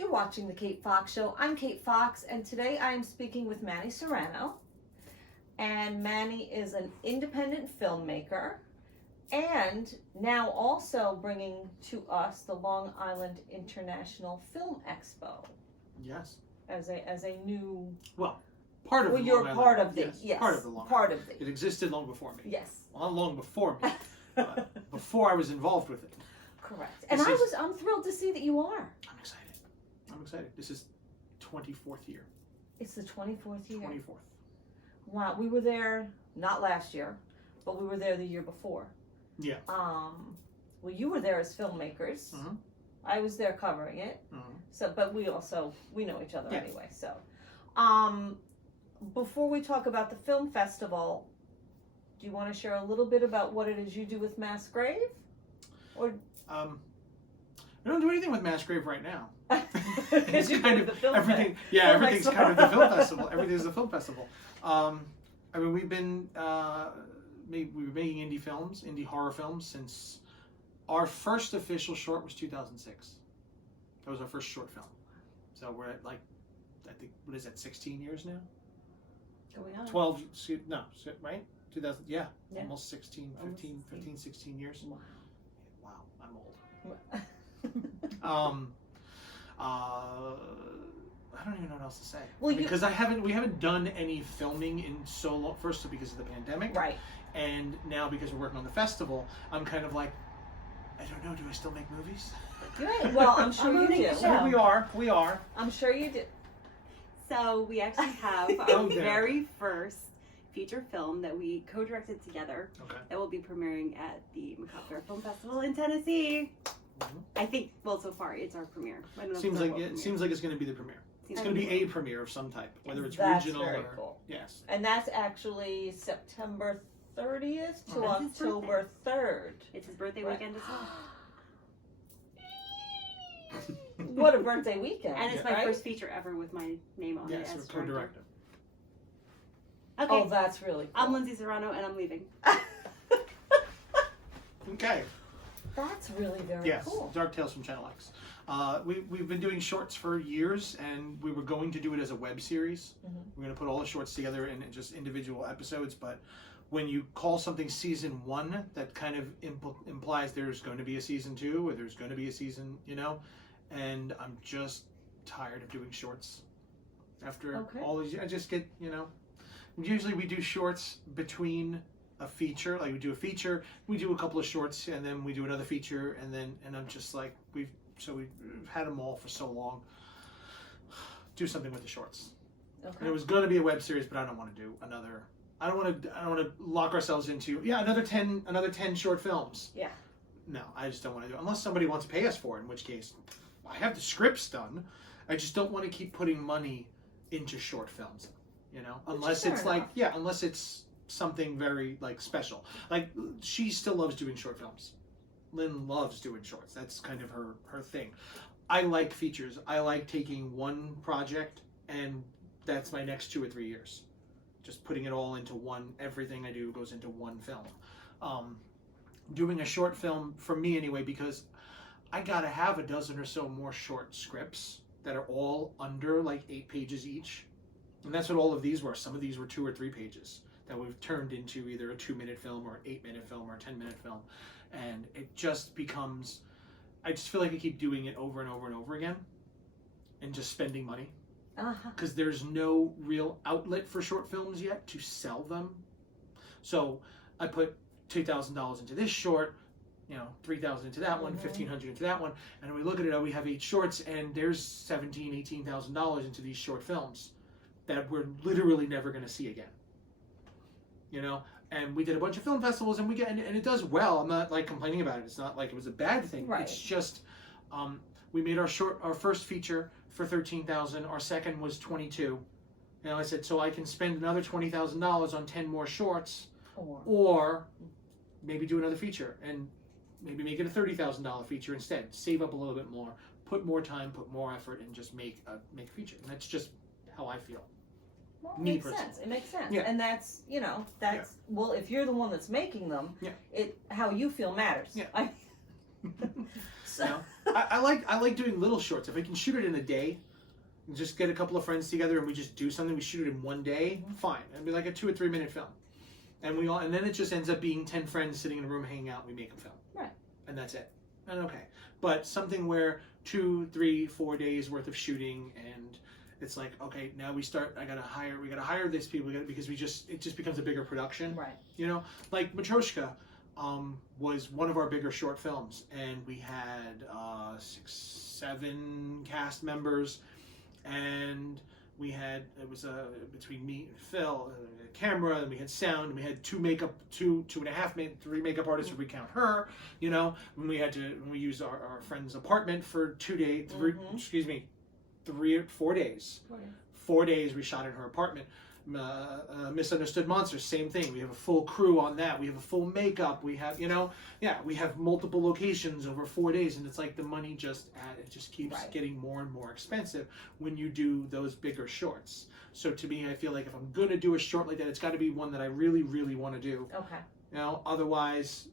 You're watching The Kate Fox Show. I'm Kate Fox, and today I am speaking with Manny Serrano. And Manny is an independent filmmaker and now also bringing to us the Long Island International Film Expo. Yes. As a new... Well, part of the you're Long Island. part of the... Yes. Part of the Long Part Island. of the... It existed long before me. Yes. Well, not long before me. Before I was involved with it. Correct. And I'm thrilled to see that you are. I'm excited. This is 24th year. It's the 24th year. 24th. Wow. We were there, not last year, but we were there the year before. Yeah. Well, you were there as filmmakers. Mm-hmm. I was there covering it. Mm-hmm. So, but we know each other Yeah. anyway. So, before we talk about the film festival, do you want to share a little bit about what it is you do with Mass Grave? Or I don't do anything with Mass Grave right now. it's kind of the film everything. Yeah, film everything's festival. kind of the film festival. Everything's the film festival. I mean, we've been we were making indie horror films since our first official short was 2006. That was our first short film. So we're at I think, what is that, 16 years now? Going on. 12, no, right? 2000, yeah. Almost 16, 16 years. Wow. Wow, I'm old. I don't even know what else to say. Well, because we haven't done any filming in so long. First, because of the pandemic, right? And now because we're working on the festival, I'm kind of like, I don't know. Do I still make movies? Good. Well, I'm sure you do. We are. I'm sure you do. So we actually have our very first feature film that we co-directed together. Okay. That will be premiering at the Macabre Film Festival in Tennessee. Mm-hmm. I think. Well, so far it's our premiere. I don't know seems like it's going to be the premiere. It's going to be a premiere of some type, whether it's regional very or cool. Yes. And that's actually September 30th to That's October 3rd. It's his birthday weekend as well. What a birthday weekend! And it's my first feature ever with my name on it as co-director. Okay. Oh, that's really cool. I'm Lindsay Serrano, and I'm leaving. Okay. That's really very cool. Dark Tales from Channel X. We've been doing shorts for years, and we were going to do it as a web series. Mm-hmm. We're going to put all the shorts together in just individual episodes, but when you call something season 1, that kind of implies there's going to be a season 2, or there's going to be a season, and I'm just tired of doing shorts. After all these, I just get, usually we do shorts between a feature, like we do a feature, we do a couple of shorts, and then we do another feature, and I'm just like, we've had them all for so long. Do something with the shorts. Okay. And it was going to be a web series, but I don't want to do another. I don't want to lock ourselves into another 10 short films. Yeah. No, I just don't want to do it unless somebody wants to pay us for it. In which case, I have the scripts done. I just don't want to keep putting money into short films. Unless it's unless it's something very special. Like, she still loves doing short films. Lynn loves doing shorts. That's kind of her thing. I like features. I like taking one project and that's my next 2 or 3 years. Just putting it all into one. Everything I do goes into one film. Doing a short film, for me anyway, because I gotta have a dozen or so more short scripts that are all under 8 pages each. And that's what all of these were. Some of these were 2 or 3 pages that we've turned into either a 2-minute film or an 8-minute film or a 10-minute film. And it just becomes, I just feel like I keep doing it over and over and over again and just spending money. Because there's no real outlet for short films yet to sell them. So I put $2,000 into this short, $3,000 into that one, $1,500 into that one, and we look at it, we have 8 shorts, and there's $17,000, $18,000 into these short films that we're literally never going to see again. And we did a bunch of film festivals, and and it does well. I'm not complaining about it. It's not like it was a bad thing. Right. It's just we made our first feature for $13,000. Our second was $22,000. I said, so I can spend another $20,000 on 10 more shorts, or maybe do another feature and maybe make it a $30,000 feature instead. Save up a little bit more, put more time, put more effort, and just make a feature. And that's just how I feel. Well, it makes sense. It makes sense. Yeah. And that's, well, if you're the one that's making them, how you feel matters. Yeah. So, You know? I like doing little shorts. If I can shoot it in a day, and just get a couple of friends together and we just do something, we shoot it in one day, fine. It'd be like a 2 or 3 minute film. And then it just ends up being 10 friends sitting in a room hanging out and we make a film. Right. And that's it. And okay. But something where 2, 3, 4 days worth of shooting, and it's like, okay, now we gotta hire these people because it just becomes a bigger production. right. You know, like Matryoshka was one of our bigger short films, and we had 6, 7 cast members, and we had, it was between me and Phil, camera, and we had sound, and we had 2 and a half, 3 makeup artists if we count her. You know, when we used our friend's apartment for 2 days, 3 or 4 days. 4 days we shot in her apartment. Misunderstood Monsters, same thing. We have a full crew on that. We have a full makeup. We have, we have multiple locations over 4 days, and it's like the money just keeps Right. getting more and more expensive when you do those bigger shorts. So to me, I feel like if I'm gonna do a short like that, it's got to be one that I really, really want to do. Okay. You know, otherwise,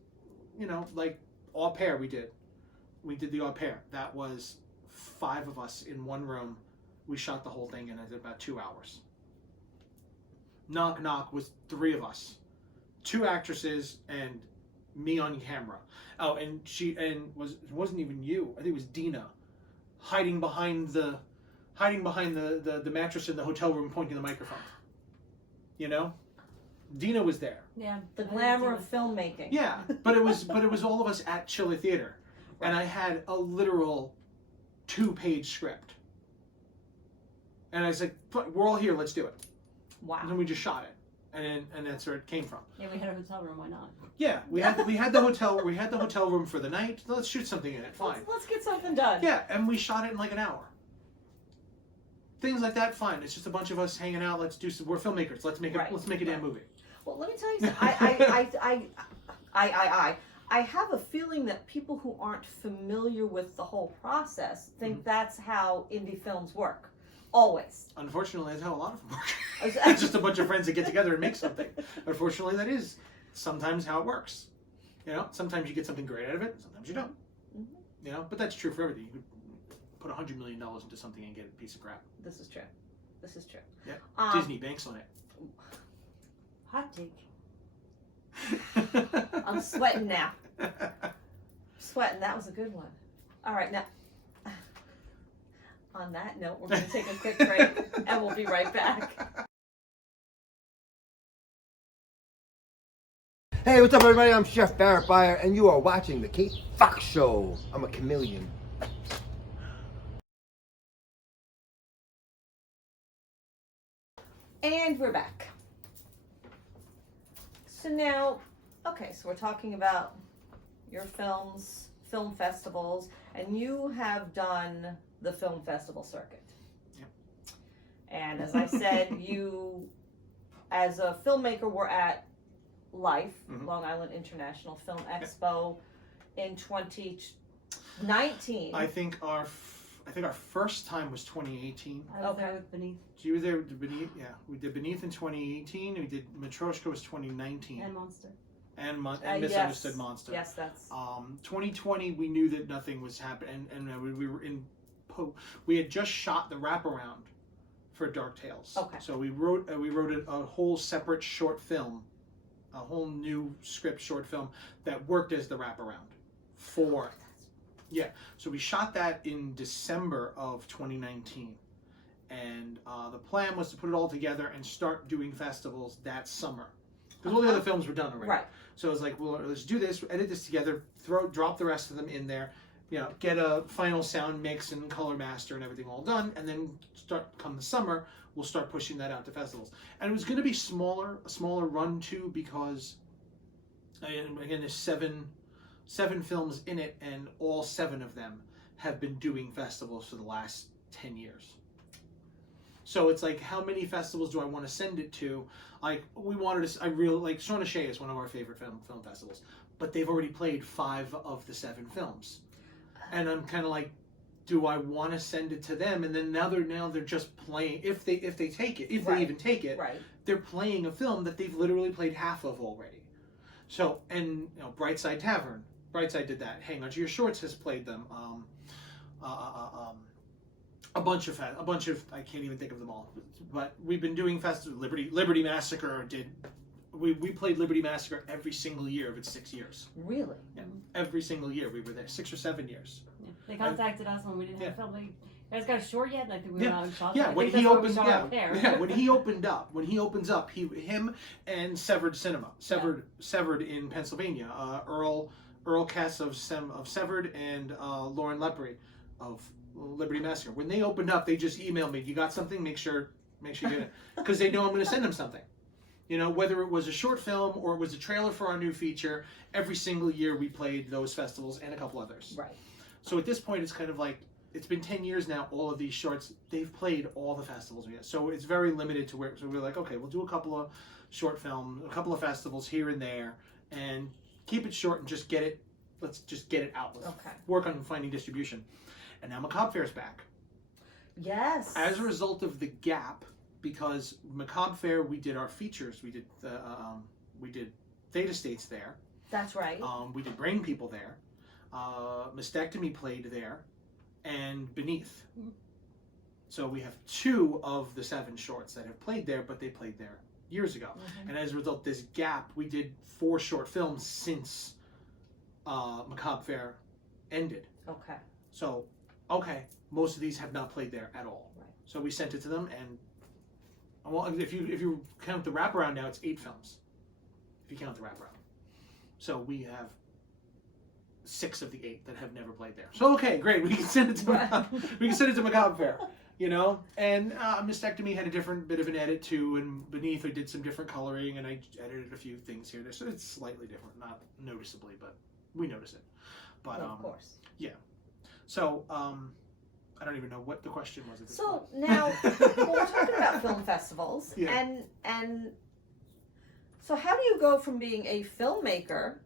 like Au Pair, we did the Au Pair. That was 5 of us in one room. We shot the whole thing in about 2 hours. Knock Knock was 3 of us, 2 actresses and me on camera. Oh, and it wasn't even you. I think it was Dina, hiding behind the mattress in the hotel room, pointing the microphone. You know, Dina was there. Yeah. The glamour of filmmaking. Yeah, but it was all of us at Chili Theater, and Right. I had a literal 2-page script, and I was like, "We're all here. Let's do it." Wow. And then we just shot it, and that's where it came from. Yeah, we had a hotel room. Why not? Yeah, we had the hotel room for the night. Let's shoot something in it. Fine. Let's get something done. Yeah, and we shot it in like an hour. Things like that, fine. It's just a bunch of us hanging out. We're filmmakers. Let's make Right. a damn movie. Well, let me tell you something. I have a feeling that people who aren't familiar with the whole process think that's how indie films work. Always. Unfortunately, that's how a lot of them work. It's just a bunch of friends that get together and make something. Unfortunately, that is sometimes how it works. You know, sometimes you get something great out of it, sometimes you don't. Mm-hmm. You know, but that's true for everything. You could put $100 million into something and get a piece of crap. This is true. This is true. Yeah, Disney banks on it. Hot take. I'm sweating now. Sweating. That was a good one. All right, now. On that note, we're going to take a quick break, and we'll be right back. Hey, what's up, everybody? I'm Chef Barrett Byer, and you are watching The Kate Fox Show. I'm a chameleon. And we're back. So now, okay, so we're talking about your films, film festivals, and you have done the film festival circuit. Yep. And as I said, you, as a filmmaker, were at LIIFE, Long Island International Film Expo, in 2019. I think our first time was 2018. I was there with Beneath You were there with Beneath, yeah. We did Beneath in 2018. We did Matryoshka was 2019. and Monster. And Misunderstood Monster. Yes, that's 2020, we knew that nothing was happening, and we were in. We had just shot the wraparound for Dark Tales. Okay. So we wrote a whole separate short film, a whole new script short film that worked as the wraparound for. Yeah. So we shot that in December of 2019, and the plan was to put it all together and start doing festivals that summer. Because all the other films were done already. right. So I was like, well, let's do this, edit this together, drop the rest of them in there, get a final sound mix and color master and everything all done, and then come the summer, we'll start pushing that out to festivals. And it was going to be a smaller run too, because again, there's seven films in it, and all 7 of them have been doing festivals for the last 10 years. So it's like, how many festivals do I want to send it to? Like, I really like Shaun of Shea is one of our favorite film festivals, but they've already played 5 of the 7 films, and I'm kind of like, do I want to send it to them? And then now they're just playing. If they take it, if Right. they even take it, Right. they're playing a film that they've literally played half of already. So, and Brightside Tavern, Brightside did that. Hang On to Your Shorts has played them. A bunch of I can't even think of them all. But we've been doing festivals. Liberty Massacre did. We played Liberty Massacre every single year of its 6 years. Really? Yeah, every single year we were there, 6 or 7 years. Yeah. They contacted us when we didn't have film. Like, you guys got a short yet? And I think we were Yeah. not shot. Yeah, I when think he that's why we opens, shot yeah, up there. yeah, when he opens up, him and Severed in Pennsylvania, Earl Kess of Severed and Lauren Lepre of Liberty Massacre. When they opened up, they just emailed me, "You got something? Make sure you get it," because they know I'm going to send them something. You know, whether it was a short film or it was a trailer for our new feature, every single year we played those festivals and a couple others. Right. So at this point, it's kind of like, it's been 10 years now, all of these shorts, they've played all the festivals. So it's very limited to where, so we're like, okay, we'll do a couple of short films, a couple of festivals here and there, and keep it short and just get it, let's just get it out. Let's work on finding distribution. And now Macabre Fair's back. Yes. As a result of the gap, because Macabre Fair, we did our features, we did Theta States there. That's right. We did Brain People there. Mastectomy played there, and Beneath. So we have 2 of the 7 shorts that have played there, but they played there years ago. And as a result, this gap, we did 4 short films since Macabre Fair ended. Okay. So, most of these have not played there at all. Right. So we sent it to them, and well, if you count the wraparound now, it's 8 films. If you count the wraparound. So we have 6 of the 8 that have never played there. So great, we can send it to Macabre Fair, you know. And Mastectomy had a different bit of an edit too, and Beneath I did some different coloring, and I edited a few things here. So it's slightly different, not noticeably, but we notice it. But of course. Yeah. So I don't even know what the question was at this So point. now, well, we're talking about film festivals, Yeah. and so how do you go from being a filmmaker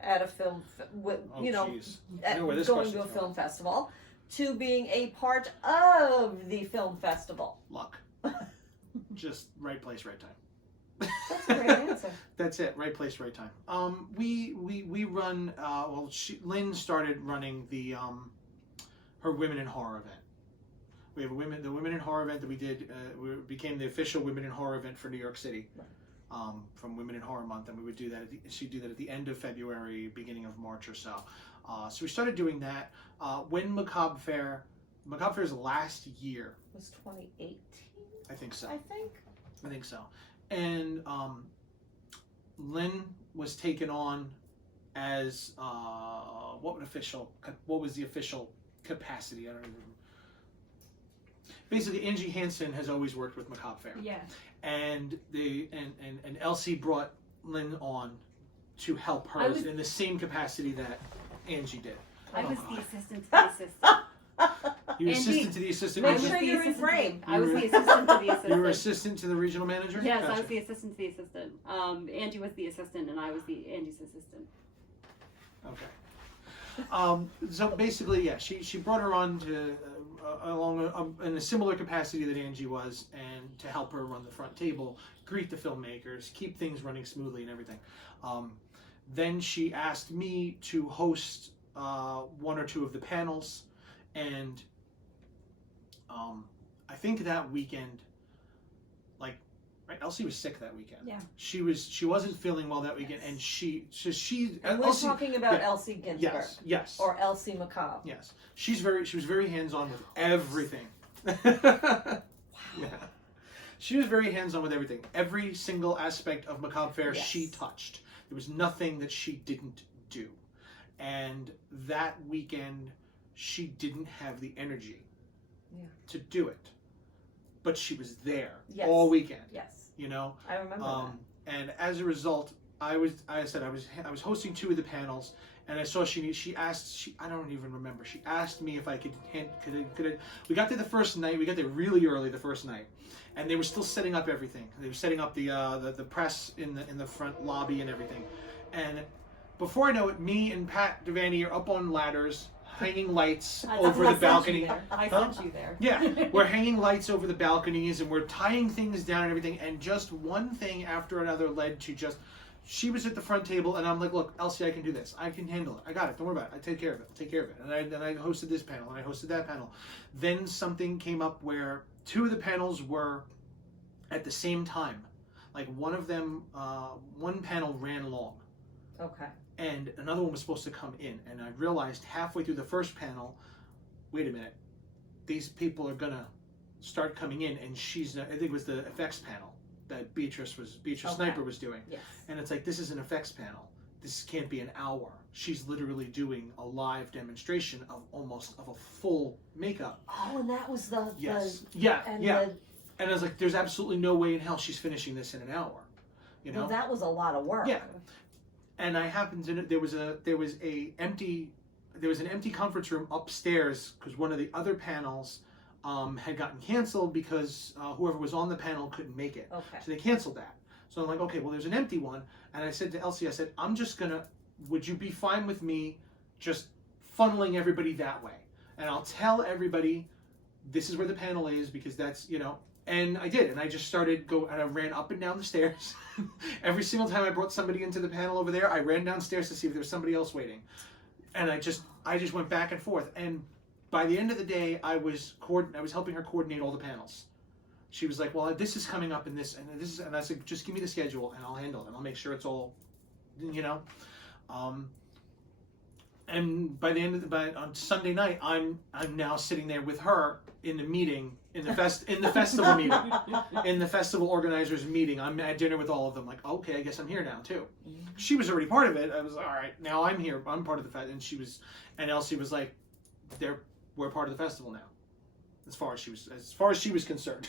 at a film, Jeez. at I know where this going to a question's film festival, to being a part of the film festival? Luck. Just right place, right time. That's a great answer. That's it. Right place, right time. We run. Lynn started running the her Women in Horror event. We have the Women in Horror event that we did. We became the official Women in Horror event for New York City. Right. From Women in Horror Month, and we would do that. She'd do that at the end of February, beginning of March or so. So we started doing that. When Macabre Fair's last year It was 2018. I think so. I think so. And Lynn was taken on as what was the official capacity? I don't even. Basically, Angie Hansen has always worked with Macabre Fair. Yeah. And Elsie brought Lynn on to help her in the same capacity that Angie did. I was the assistant to the assistant. You were assistant to the assistant. Make sure you're in frame. I was the assistant to the assistant. You were assistant to the regional manager? Yes, Gotcha. I was the assistant to the assistant. Angie was the assistant, and I was Angie's assistant. Okay. So basically, yeah, she brought her on to along in a similar capacity that Angie was, and to help her run the front table, greet the filmmakers, keep things running smoothly and everything. Then she asked me to host 1 or 2 of the panels, and I think that weekend, Elsie was sick that weekend. Yeah. She wasn't feeling well that weekend, and And we're talking about Elsie Ginsberg. Yes. Or Elsie Macabre. Yes. She was very hands-on with everything. Yeah. She was very hands-on with everything. Every single aspect of Macabre Fair she touched. There was nothing that she didn't do. And that weekend, she didn't have the energy to do it. But she was there all weekend. Yes. You know? I remember that. And as a result, I was hosting 2 of the panels, and I saw she asked, I don't even remember, she asked me if I could we got there the first night, we got there really early the first night, and they were still setting up everything. They were setting up the press in the front lobby and everything. And before I know it, me and Pat Devaney are up on ladders, hanging lights over the balcony. I sent you there. Yeah, we're hanging lights over the balconies, and we're tying things down and everything, and just one thing after another led to just she was at the front table, and I'm like, look, Elsie, I can do this. I can handle it. I got it. Don't worry about it. I take care of it. I'll take care of it. And I hosted this panel, and I hosted that panel. Then something came up where 2 of the panels were at the same time. Like one of them, one panel ran long. Okay. And another one was supposed to come in. And I realized halfway through the first panel, wait a minute, these people are gonna start coming in, and I think it was the effects panel that Beatrice Sniper was doing. Yes. And it's like, this is an effects panel. This can't be an hour. She's literally doing a live demonstration of a full makeup. Oh, and that was the And I was like, there's absolutely no way in hell she's finishing this in an hour. You know? Well, that was a lot of work. Yeah. And I happened to there was an empty conference room upstairs because one of the other panels had gotten canceled because whoever was on the panel couldn't make it. Okay. So they canceled that. So I'm like, okay, well, there's an empty one. And I said to Elsie, I said, would you be fine with me just funneling everybody that way? And I'll tell everybody this is where the panel is because that's, and I did. And I just started and I ran up and down the stairs. Every single time I brought somebody into the panel over there, I ran downstairs to see if there was somebody else waiting. And I just went back and forth. And by the end of the day, I was helping her coordinate all the panels. She was like, well, this is coming up and this, and I said, just give me the schedule and I'll handle it and I'll make sure it's all, and on Sunday night, I'm now sitting there with her in the meeting, in the festival meeting, in the festival organizers meeting. I'm at dinner with all of them. Like, okay, I guess I'm here now too. She was already part of it. I was all right. Now I'm here. I'm part of the festival. And Elsie was like, we're part of the festival now. As far as she was concerned,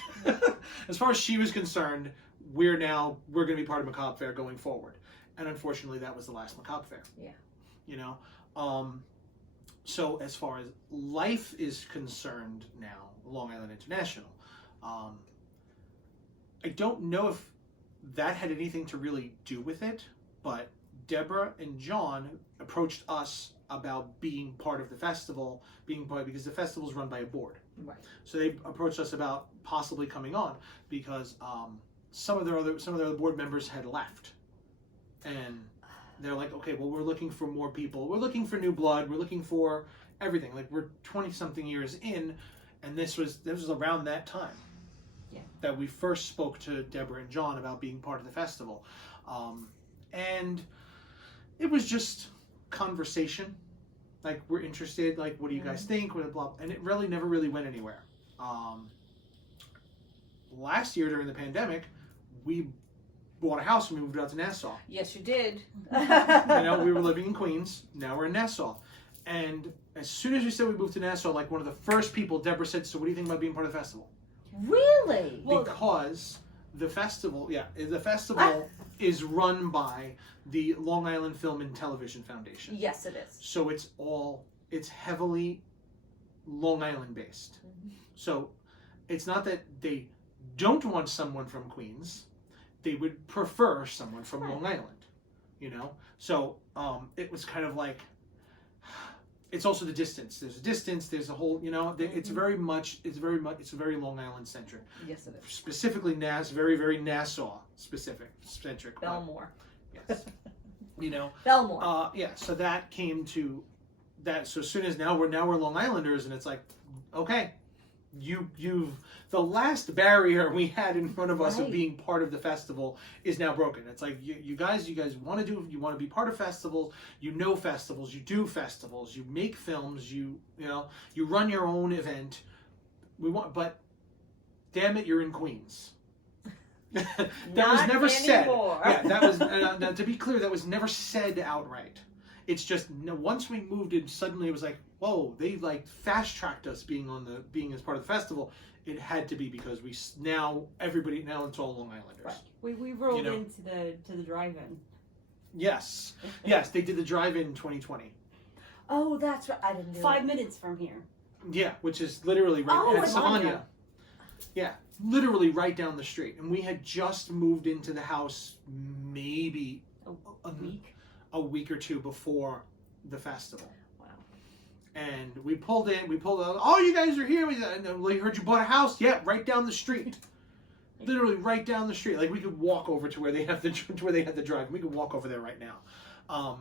as far as she was concerned, we're going to be part of Macabre Fair going forward. And unfortunately, that was the last Macabre Fair. Yeah. So as far as LIIFE is concerned now, Long Island International, I don't know if that had anything to really do with it, but Deborah and John approached us about being part of the festival, because the festival is run by a board. Right. So they approached us about possibly coming on because some of their other board members had left, and they're like, okay, well, we're looking for more people. We're looking for new blood. We're looking for everything. Like, we're 20-something years in, and this was around that time that we first spoke to Deborah and John about being part of the festival. And it was just conversation. Like, we're interested. Like, what do you guys think? Blah, blah. And it really never really went anywhere. Last year during the pandemic, we bought a house and we moved out to Nassau. Yes, you did. We were living in Queens. Now we're in Nassau. And as soon as we said we moved to Nassau, like one of the first people, Deborah said, so what do you think about being part of the festival? Really? Because the festival is run by the Long Island Film and Television Foundation. Yes, it is. So it's heavily Long Island based. So it's not that they don't want someone from Queens. They would prefer someone from Long Island, So it was kind of like, it's also the distance. There's a distance. There's a whole, it's very very Long Island centric. Yes, it is. Specifically, very, very Nassau centric. Belmore. Yes. Belmore. So that came to that. So as soon as now we're Long Islanders, and it's like, okay, the last barrier we had in front of us of being part of the festival is now broken. It's like you guys want to be part of festivals, festivals, you do festivals, you make films, you run your own event. But damn it, you're in Queens. That was never said. Yeah, that was to be clear, that was never said outright. It's just once we moved in, suddenly it was like, whoa, they like fast tracked us being as part of the festival. It had to be because now it's all Long Islanders. Right. We rolled into the drive-in. Yes, they did the drive-in in 2020. Oh, that's right. I didn't do 5 minutes from here. Yeah, which is literally right at Savannah. Savannah. Yeah, literally right down the street, and we had just moved into the house maybe a week or two before the festival. Wow. And we pulled out, oh, you guys are here. We heard you bought a house. Yeah, right down the street. literally right down the street. Like we could walk over to where they have the drive. We could walk over there right now.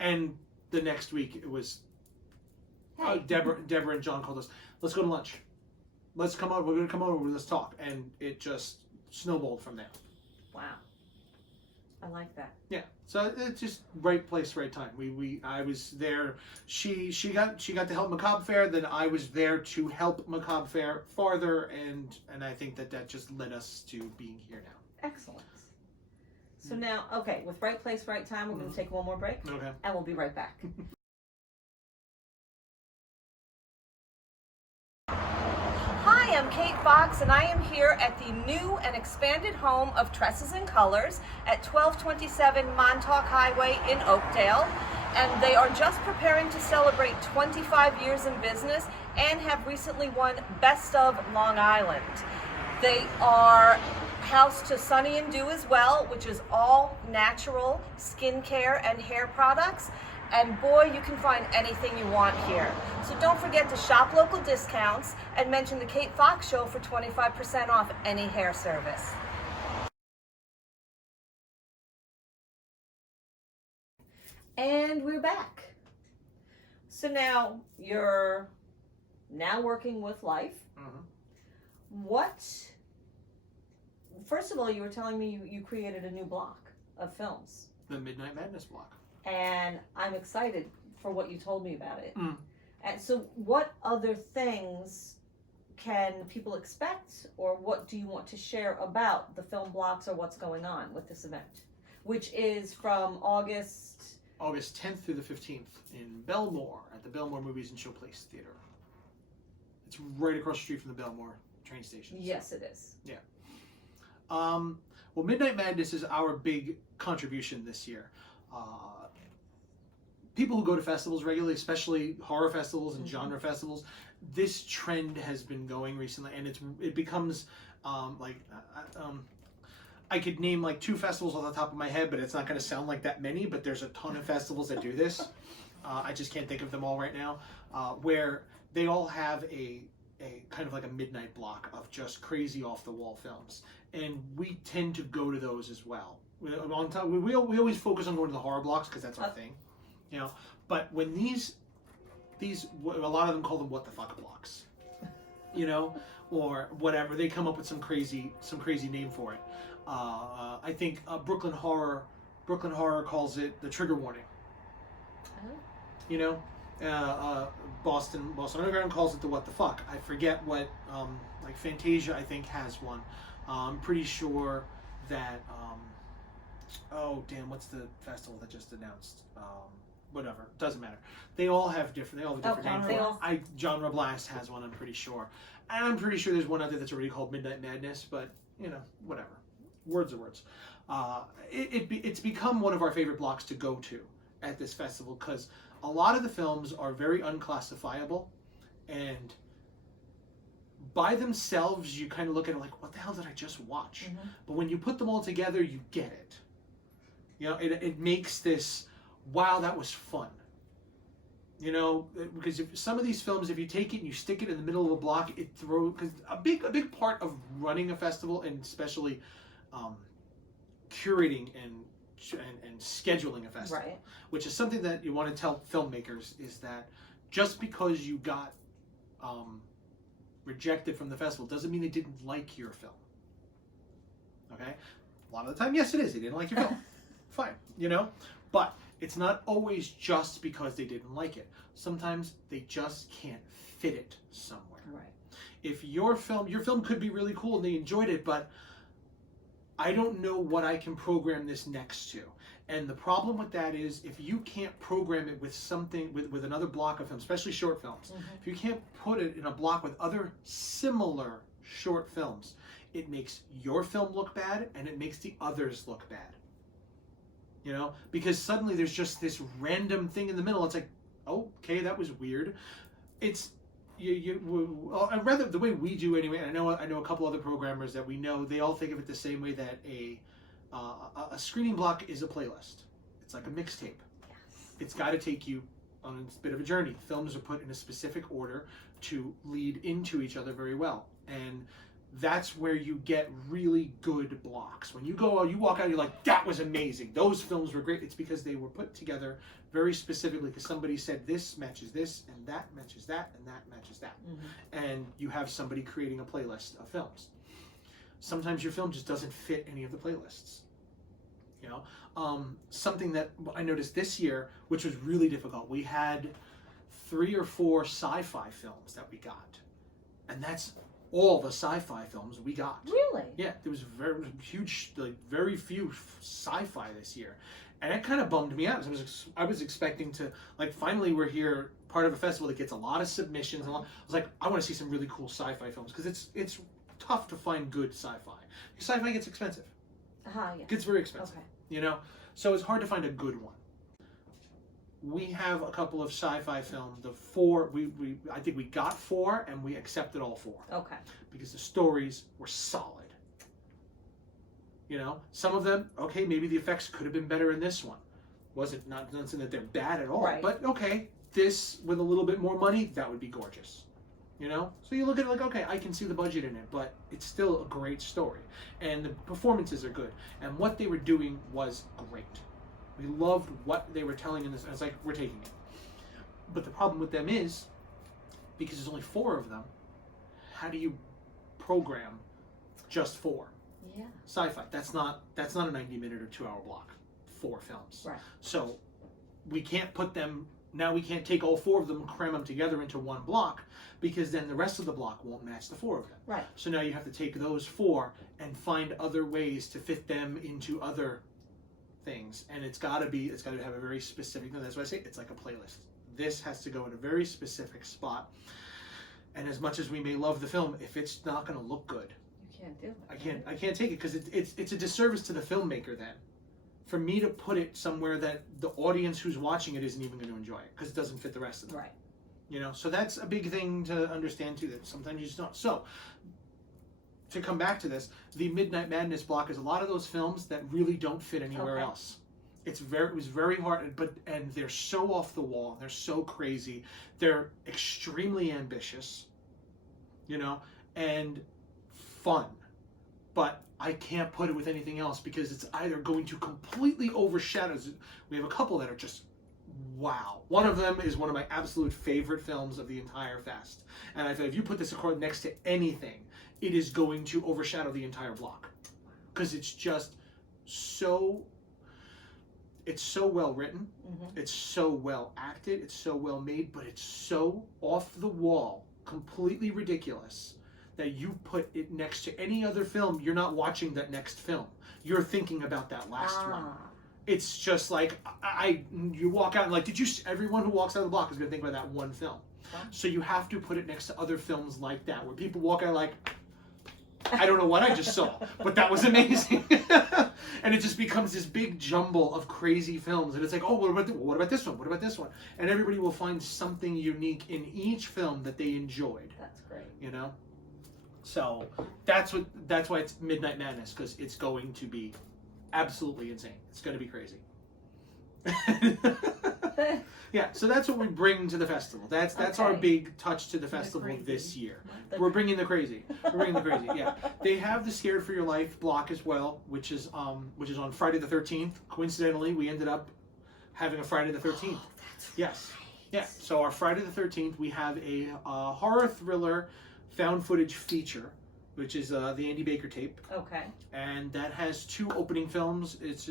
And the next week it was Deborah and John called us. Let's go to lunch. Let's come over. We're going to come over. Let's talk. And it just snowballed from there. Wow. I like that. Yeah. So it's just right place, right time. I was there. She got to help Macabre Fair. Then I was there to help Macabre Fair farther, and I think that just led us to being here now. Excellent. So now, okay, with right place, right time, we're going to take one more break. Okay. And we'll be right back. Hi, I'm Kate Fox, and I am here at the new and expanded home of Tresses and Colors at 1227 Montauk Highway in Oakdale. And they are just preparing to celebrate 25 years in business and have recently won Best of Long Island. They are house to Sunny and Dew as well, which is all natural skincare and hair products. And boy, you can find anything you want here. So don't forget to shop local discounts and mention the Kate Fox Show for 25% off any hair service. And we're back. So now you're working with LIIFE. What, first of all, you were telling me you created a new block of films. The Midnight Madness block. And I'm excited for what you told me about it. And so what other things can people expect, or what do you want to share about the film blocks or what's going on with this event, which is from August 10th through the 15th in Belmore at the Belmore Movies and Showplace Theater. It's right across the street from the Belmore train station. Yes, it is. Yeah. Well, Midnight Madness is our big contribution this year. People who go to festivals regularly, especially horror festivals and genre festivals, this trend has been going recently, and it becomes I could name like 2 festivals off the top of my head, but it's not going to sound like that many. But there's a ton of festivals that do this. I just can't think of them all right now, where they all have a kind of like a midnight block of just crazy off the wall films, and we tend to go to those as well. We always focus on going to the horror blocks because that's our thing, you know. But when these a lot of them call them what the fuck blocks, you know, or whatever. They come up with some crazy name for it. I think Brooklyn Horror calls it the trigger warning. You know, Boston Underground calls it the what the fuck. I forget what like Fantasia I think has one. I'm pretty sure that oh damn, what's the festival that just announced? Whatever, doesn't matter. They all have a different name. Genre Blast has one, I'm pretty sure. And I'm pretty sure there's one out there that's already called Midnight Madness, but you know, whatever. Words are words. It's become one of our favorite blocks to go to at this festival because a lot of the films are very unclassifiable, and by themselves you kind of look at it like, what the hell did I just watch? But when you put them all together, you get it. You know, it makes this, wow, that was fun. You know, because if some of these films, if you take it and you stick it in the middle of a block, it throws, because a big part of running a festival, and especially curating and scheduling a festival, Right. which is something that you want to tell filmmakers, is that just because you got rejected from the festival doesn't mean they didn't like your film. Okay? A lot of the time, yes, it is. They didn't like your film. Fine, you know? But it's not always just because they didn't like it. Sometimes they just can't fit it somewhere. Right. If your film could be really cool and they enjoyed it, but I don't know what I can program this next to. And the problem with that is, if you can't program it with something, with another block of films, especially short films, if you can't put it in a block with other similar short films, it makes your film look bad and it makes the others look bad. You know, because suddenly there's just this random thing in the middle. It's like, okay, that was weird. It's rather the way we do anyway. And I know a couple other programmers that we know. They all think of it the same way, that a screening block is a playlist. It's like a mixtape. Yes. It's got to take you on a bit of a journey. Films are put in a specific order to lead into each other very well. And that's where you get really good blocks. When you go out, you walk out, you're like, that was amazing. Those films were great. It's because they were put together very specifically because somebody said this matches this, and that matches that, and that matches that. And you have somebody creating a playlist of films. Sometimes your film just doesn't fit any of the playlists. You know, something that I noticed this year, which was really difficult, we had 3 or 4 sci-fi films that we got, and that's all the sci-fi films we got. Really? Yeah, there was very few sci-fi this year, and it kind of bummed me out. I was expecting to, like, finally we're here, part of a festival that gets a lot of submissions. I was like, I want to see some really cool sci-fi films because it's tough to find good sci-fi. Sci-fi gets expensive. Yeah. It gets very expensive. Okay. You know, so it's hard to find a good one. We have a couple of sci-fi films. The 4, I think we got 4, and we accepted all 4. Okay. Because the stories were solid. You know, some of them, okay, maybe the effects could have been better in this one. Wasn't not saying that they're bad at all, Right. but okay, this with a little bit more money, that would be gorgeous. You know, so you look at it like, okay, I can see the budget in it, but it's still a great story, and the performances are good, and what they were doing was great. We loved what they were telling in this. It's like, we're taking it. But the problem with them is, because there's only 4 of them, how do you program just 4? Yeah. Sci-fi. That's not a 90-minute or 2-hour block. 4 films. Right. So we can't put them. Now we can't take all 4 of them and cram them together into one block, because then the rest of the block won't match the 4 of them. Right. So now you have to take those 4 and find other ways to fit them into other things, and it's got to have a very specific. That's why I say it's like a playlist. This has to go in a very specific spot. And as much as we may love the film, if it's not going to look good, You can't do it. I can't take it, because it's a disservice to the filmmaker then, for me to put it somewhere that the audience who's watching it isn't even going to enjoy it because it doesn't fit the rest of them. Right. You know, so that's a big thing to understand too, that sometimes you just don't. So to come back to this, the Midnight Madness block is a lot of those films that really don't fit anywhere Okay. else. It was very hard, and they're so off the wall, they're so crazy, they're extremely ambitious, you know, and fun. But I can't put it with anything else because it's either going to completely overshadow. We have a couple that are just wow. One of them is one of my absolute favorite films of the entire fest, and I feel if you put this accord next to anything, it is going to overshadow the entire block because it's just so. It's so well written. It's so well acted. It's so well made, but it's so off the wall, completely ridiculous, that you put it next to any other film, you're not watching that next film. You're thinking about that last one. It's just like, you walk out and like, everyone who walks out of the block is going to think about that one film. So you have to put it next to other films like that, where people walk out like, I don't know what I just saw, but that was amazing. And it just becomes this big jumble of crazy films. And it's like, oh, what about this one? What about this one? And everybody will find something unique in each film that they enjoyed. That's great. You know? So that's why it's Midnight Madness, because it's going to be absolutely insane. It's going to be crazy. Yeah, so that's what we bring to the festival. That's our Okay. big touch to the festival crazy. this year. We're bringing the crazy. We're bringing the crazy. Yeah, they have the Scared for Your Life block as well, which is on Friday the 13th. Coincidentally, we ended up having a Friday the 13th. Yes. Yeah. So our Friday the 13th, we have a horror thriller, found footage feature, which is the Andy Baker tape. Okay. And that has 2 opening films. It's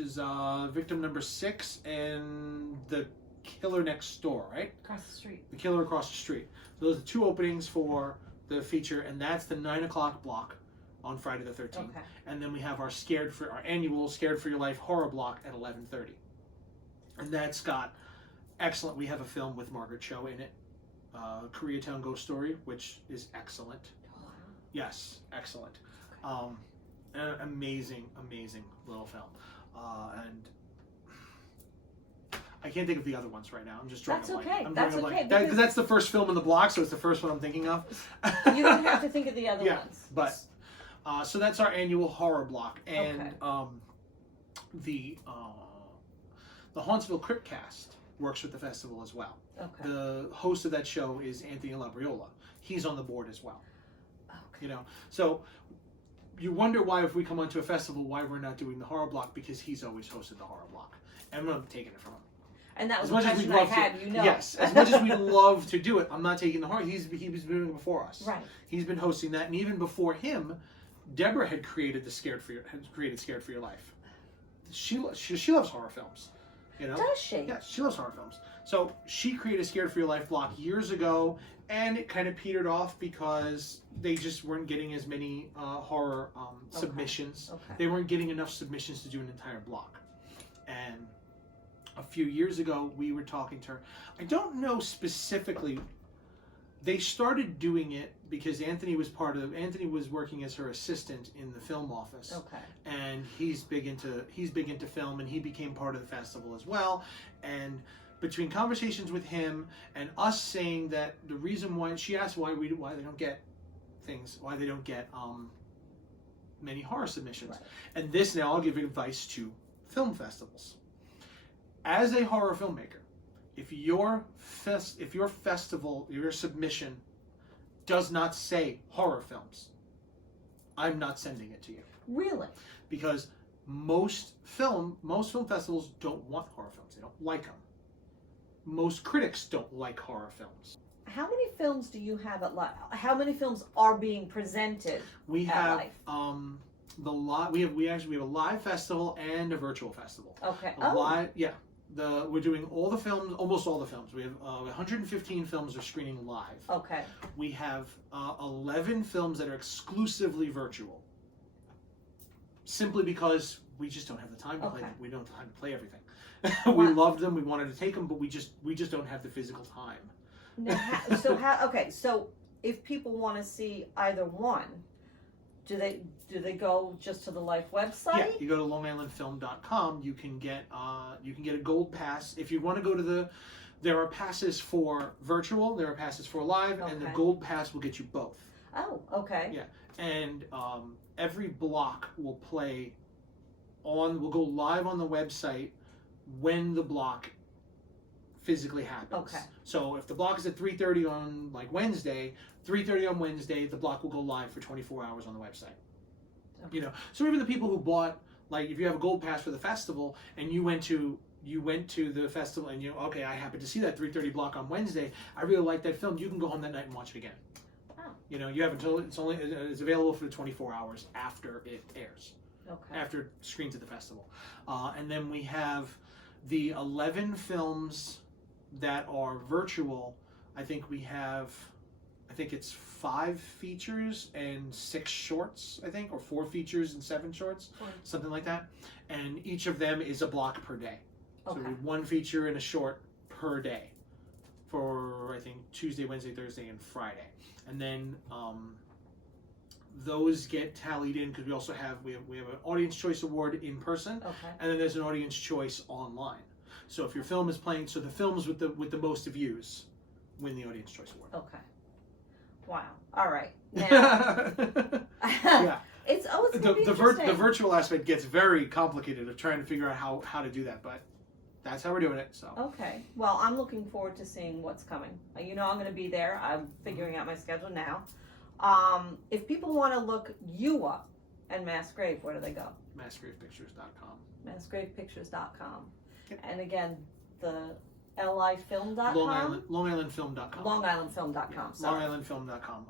Victim Number 6 and The Killer Next Door, right? Across the street. The Killer Across the Street. So those are 2 openings for the feature, and that's the 9 o'clock block on Friday the 13th. Okay. And then we have our annual Scared for Your Life horror block at 11:30. And that's got excellent. We have a film with Margaret Cho in it, Koreatown Ghost Story, which is excellent. Oh, wow. Yes, excellent. An amazing little film. And I can't think of the other ones right now. I'm just drawing That's a blank. okay. I'm That's drawing a okay, blank. because- That's the first film in the block, so it's the first one I'm thinking of. You don't have to think of the other Yeah, ones. but so that's our annual horror block, and Okay. the Hauntsville Cryptcast works with the festival as well. Okay. The host of that show is Anthony Labriola. He's on the board as well. You know, so you wonder why, if we come onto a festival, why we're not doing the horror block, because he's always hosted the horror block, and I'm taking it from him. And that was As a much as question we'd I love to, had, you know. yes, as much as we love to do it, I'm not taking the horror. He was doing it before us. Right. He's been hosting that, and even before him, Deborah had created Scared for Your Life. She loves horror films. You know? Does she? Yeah, she loves horror films. So she created Scared for Your Life block years ago, and it kind of petered off because they just weren't getting as many horror submissions. Okay. They weren't getting enough submissions to do an entire block. And a few years ago, we were talking to her. I don't know specifically. They started doing it because Anthony was working as her assistant in the film office. Okay. And he's big into film, and he became part of the festival as well. And between conversations with him and us saying that the reason why, she asked why they don't get many horror submissions. Right. And this, now I'll give advice to film festivals. As a horror filmmaker, if your festival, your submission does not say horror films, I'm not sending it to you. Really? Because most film festivals don't want horror films. They don't like them. Most critics don't like horror films. How many films do you have at LIIFE? How many films are being presented? We at have LIIFE? we have a live festival and a virtual festival. Okay. We're doing all the films, almost all the films. We have 115 films are screening live. Okay. We have 11 films that are exclusively virtual. Simply because we just don't have the time to play them. We don't have the time to play everything. We loved them, we wanted to take them, but we just don't have the physical time. Now, so if people want to see either one, do they go just to the LIIFE website? Yeah, you go to longislandfilm.com. You can get a gold pass if you want to go to there are passes for virtual, there are passes for live, and the gold pass will get you both. Oh, okay. Yeah, and every block will go live on the website when the block physically happens. Okay. So if the block is at 3:30 on Wednesday, 3:30 on Wednesday, the block will go live for 24 hours on the website. Okay. You know, so even the people who bought, if you have a gold pass for the festival and you went to the festival and I happened to see that 3:30 block on Wednesday, I really like that film, you can go home that night and watch it again. Oh. You know, you have until it's available for the 24 hours after it airs. Okay. After it screens at the festival. And then we have the 11 films that are virtual. I think it's 5 features and 6 shorts, or 4 features and 7 shorts, something like that. And each of them is a block per day. Okay. So 1 feature and a short per day for, I think, Tuesday, Wednesday, Thursday, and Friday. And then those get tallied in because we also have an audience choice award in person, and then there's an audience choice online. So if your film is playing, so the films with the most views win the audience choice award. Okay. Wow. All right. Now, yeah. It's gonna be interesting. The virtual aspect gets very complicated of trying to figure out how to do that, but that's how we're doing it. So. Okay. Well, I'm looking forward to seeing what's coming. I'm going to be there. I'm figuring out my schedule now. If people want to look you up and Massgrave, where do they go? Massgravepictures.com. Massgravepictures.com. Yep. And again, the LIIFE.com? LongIslandFilm.com. LongIslandFilm.com. Yeah, LongIslandFilm.com.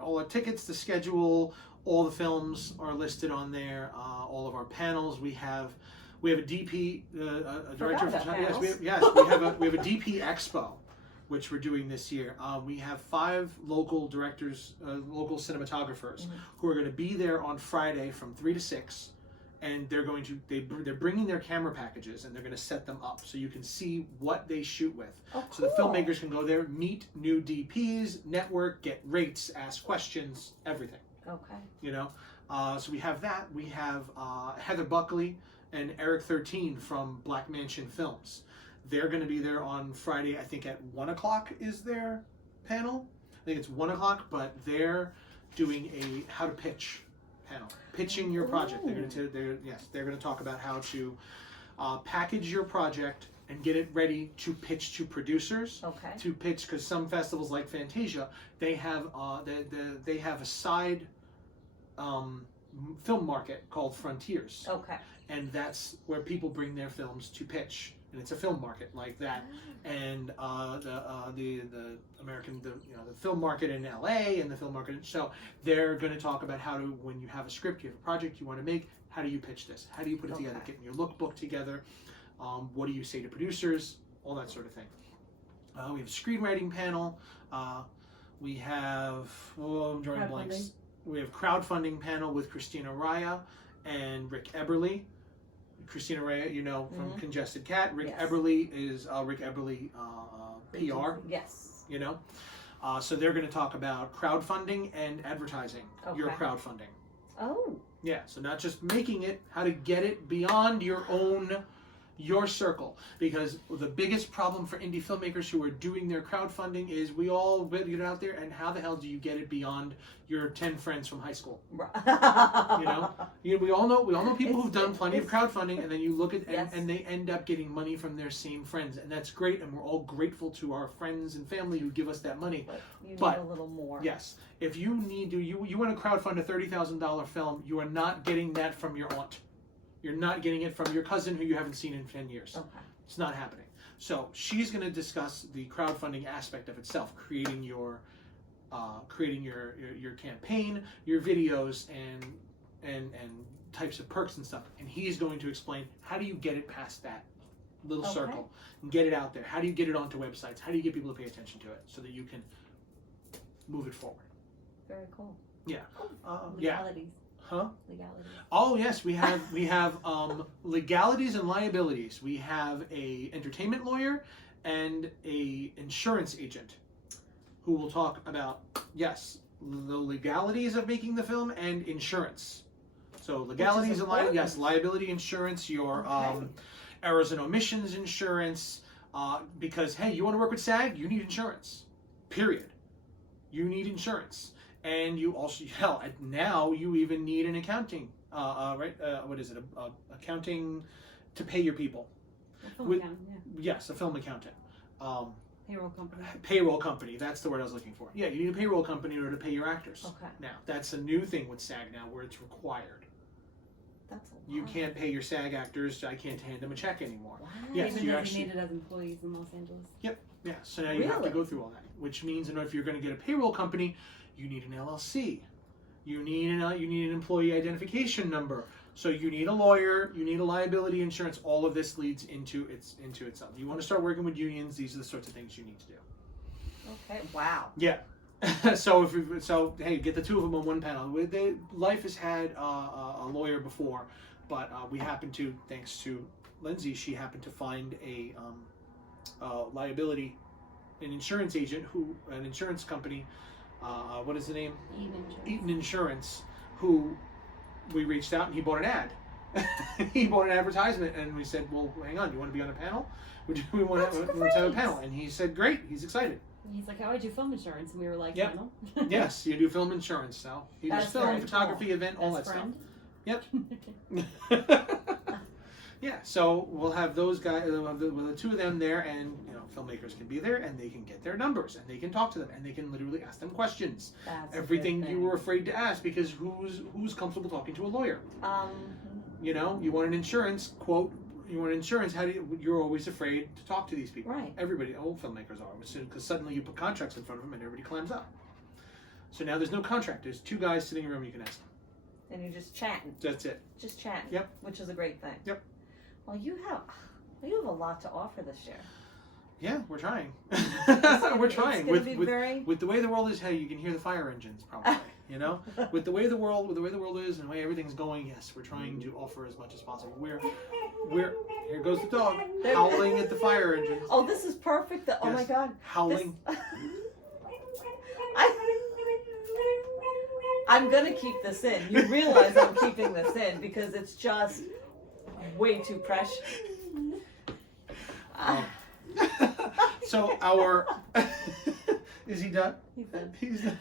All our tickets, the schedule, all the films are listed on there. All of our panels. We have a DP, a director. We have a DP Expo, which we're doing this year. We have 5 local directors, local cinematographers, who are going to be there on Friday from 3 to 6. And they're bringing their camera packages and they're going to set them up so you can see what they shoot with. Oh, cool. So the filmmakers can go there, meet new DPs, network, get rates, ask questions, everything. Okay. You know, so we have that. We have Heather Buckley and Eric 13 from Black Mansion Films. They're going to be there on Friday. I think at 1:00 is their panel. I think it's 1:00, but they're doing a how to pitch panel, pitching your project. They're going to talk about how to package your project and get it ready to pitch to producers. Okay. To pitch, because some festivals like Fantasia, they have they have a side film market called Frontiers, Okay. and that's where people bring their films to pitch, and it's a film market like that. And the American the film market in LA and the film market, so they're going to talk about how to, when you have a script, you have a project you want to make, how do you pitch this? How do you put it together? Getting your lookbook together. What do you say to producers? All that sort of thing. We have a screenwriting panel. We have I'm drawing blanks. We have crowdfunding panel with Christina Raya and Rick Eberly. Christina Raya, from Congested Cat. Rick Eberly is Rick Eberly PR. Yes. So they're going to talk about crowdfunding and advertising your crowdfunding. Oh. Yeah, so not just making it, how to get it beyond your circle. Because the biggest problem for indie filmmakers who are doing their crowdfunding is we all get it out there, and how the hell do you get it beyond your 10 friends from high school? We all know people who've done plenty of crowdfunding, and then you look at and they end up getting money from their same friends, and that's great, and we're all grateful to our friends and family who give us that money. But you need a little more. Yes, if you need to, you want to crowdfund a $30,000 film, you are not getting that from your aunt. You're not getting it from your cousin who you haven't seen in 10 years. Okay. It's not happening. So she's going to discuss the crowdfunding aspect of itself, creating your campaign, your videos, and types of perks and stuff. And he's going to explain, how do you get it past that little circle and get it out there? How do you get it onto websites? How do you get people to pay attention to it so that you can move it forward? Very cool. Yeah. Legalities. Huh? Legalities. Oh yes, we have legalities and liabilities. We have a entertainment lawyer and a insurance agent who will talk about the legalities of making the film and insurance. So legalities and liability insurance, your errors and omissions insurance. Because hey, you want to work with SAG, you need insurance. Period. You need insurance. And you also, now you even need an accounting, what is it? Accounting to pay your people. Yes, a film accountant. Payroll company. Payroll company, that's the word I was looking for. Yeah, you need a payroll company in order to pay your actors. Okay. Now, that's a new thing with SAG now, where it's required. That's a lot. You can't pay your SAG actors, I can't hand them a check anymore. Wow. Yes, Even you designated as employees in Los Angeles. Yep, yeah, so now you have to go through all that, which means if you're going to get a payroll company, you need an LLC. You need an employee identification number. So you need a lawyer. You need a liability insurance. All of this leads into itself. You want to start working with unions. These are the sorts of things you need to do. Okay. Wow. Yeah. So hey, get the two of them on one panel. LIIFE has had a lawyer before, but we happened to, thanks to Lindsay, she happened to find a liability, an insurance agent an insurance company. What is the name? Eaton Insurance, who we reached out and he bought an ad. He bought an advertisement, and we said, well, hang on, do you want to be on a panel? We want to have a panel. And he said, great, he's excited. He's like, I do film insurance. And we were like, yep. Panel. Yes, you do film insurance now. He does film, photography, event, all that stuff. Yep. Yeah, so we'll have those guys, we'll have the two of them there, and filmmakers can be there, and they can get their numbers, and they can talk to them, and they can literally ask them questions. That's everything you were afraid to ask, because who's comfortable talking to a lawyer? You want an insurance quote. You want insurance. You're always afraid to talk to these people. Right. Everybody, all filmmakers are, because suddenly you put contracts in front of them, and everybody climbs up. So now there's no contract. There's two guys sitting in a room. You can ask them. And you're just chatting. That's it. Just chatting. Yep. Which is a great thing. Yep. Well, you have a lot to offer this year. Yeah, we're trying. We're trying. With the way the world is, hey, you can hear the fire engines probably. With the way the world is and the way everything's going, yes, we're trying to offer as much as possible. We're here goes the dog howling at the fire engines. Oh, this is perfect. Oh my God, howling. I'm gonna keep this in. You realize I'm keeping this in because it's just way too precious. So our is he done? He's done.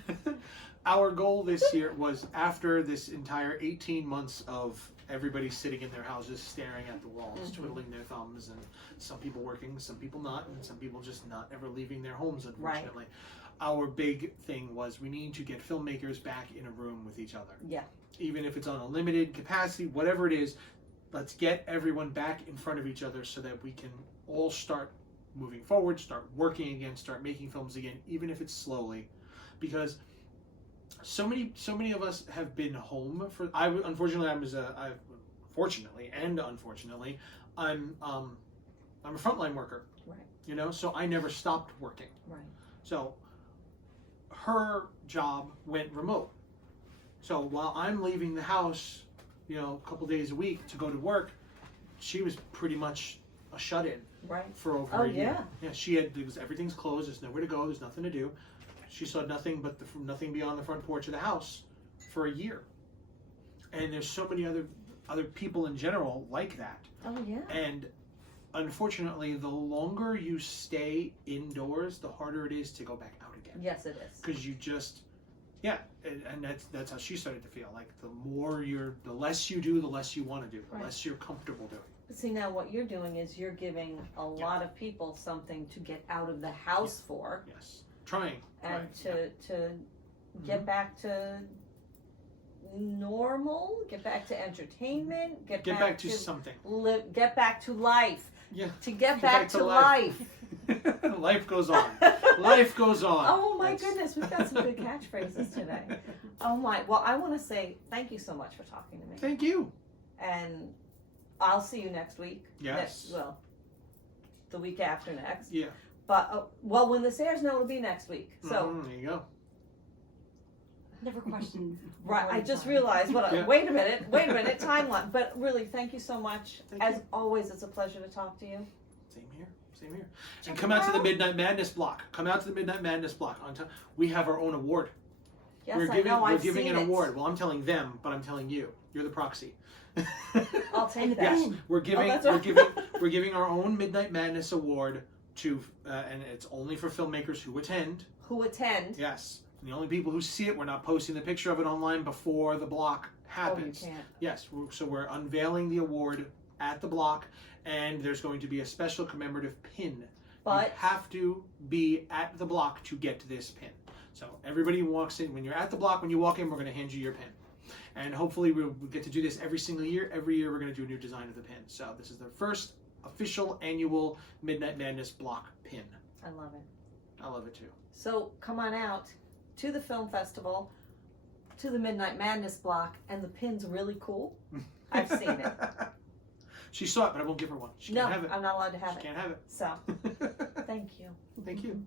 Our goal this year was, after this entire 18 months of everybody's sitting in their houses staring at the walls, twiddling their thumbs, and some people working, some people not, and some people just not ever leaving their homes, unfortunately. Our big thing was we need to get filmmakers back in a room with each other. Yeah. Even if it's on a limited capacity, whatever it is, let's get everyone back in front of each other so that we can all start moving forward, start working again, start making films again, even if it's slowly. Because so many of us have been home for. Fortunately and unfortunately, I'm a frontline worker. Right. You know, so I never stopped working. Right. So her job went remote. So while I'm leaving the house, you know, a couple days a week to go to work, she was pretty much a shut-in. Right. For over a year. Yeah, everything's closed. There's nowhere to go. There's nothing to do. She saw nothing but nothing beyond the front porch of the house for a year. And there's so many other people in general like that. Oh yeah. And unfortunately, the longer you stay indoors, the harder it is to go back out again. Yes, it is. Because you just, and that's how she started to feel. Like the less you do, the less you want to do, the less you're comfortable doing. But see, now what you're doing is you're giving a lot of people something to get out of the house for. Yes. Trying. And to get back to normal, get back to entertainment, get back to something. Get back to life. Yeah. To get back to life. Life goes on. Life goes on. Oh my goodness, we've got some good catchphrases today. Oh my. Well, I want to say thank you so much for talking to me. Thank you. And I'll see you next week. Yes. The week after next. Yeah. But, when this airs, no, it'll be next week. So. There you go. Never questioned. Right, I just realized, wait a minute, timeline. But really, thank you so much. As always, it's a pleasure to talk to you. Same here. And come out to the Midnight Madness block. We have our own award. Yes, we're giving an it. award. Well, I'm telling them, but I'm telling you. You're the proxy. I'll take that. Yes, we're giving our own Midnight Madness award to, and it's only for filmmakers who attend. Yes. And the only people who see it, we're not posting the picture of it online before the block happens. Oh, you can't. Yes. So we're unveiling the award at the block, and there's going to be a special commemorative pin. But you have to be at the block to get this pin. So everybody walks in. When you're at the block, when you walk in, we're going to hand you your pin. And hopefully we'll get to do this every single year. Every year we're going to do a new design of the pin. So this is the first official annual Midnight Madness block pin. I love it. I love it too. So come on out to the film festival, to the Midnight Madness block, and the pin's really cool. I've seen it. She saw it, but I won't give her one. She can't have it. I'm not allowed to have it. She can't have it. So, thank you. Thank you.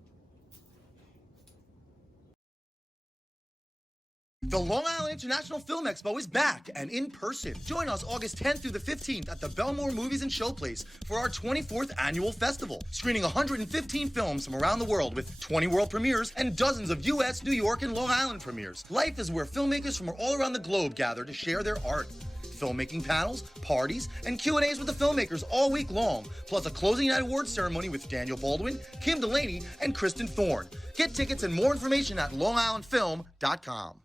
The Long Island International Film Expo is back and in person. Join us August 10th through the 15th at the Belmore Movies and Showplace for our 24th annual festival, screening 115 films from around the world with 20 world premieres and dozens of U.S., New York, and Long Island premieres. LIIFE is where filmmakers from all around the globe gather to share their art. Filmmaking panels, parties, and Q&As with the filmmakers all week long, plus a closing night awards ceremony with Daniel Baldwin, Kim Delaney, and Kristen Thorne. Get tickets and more information at longislandfilm.com.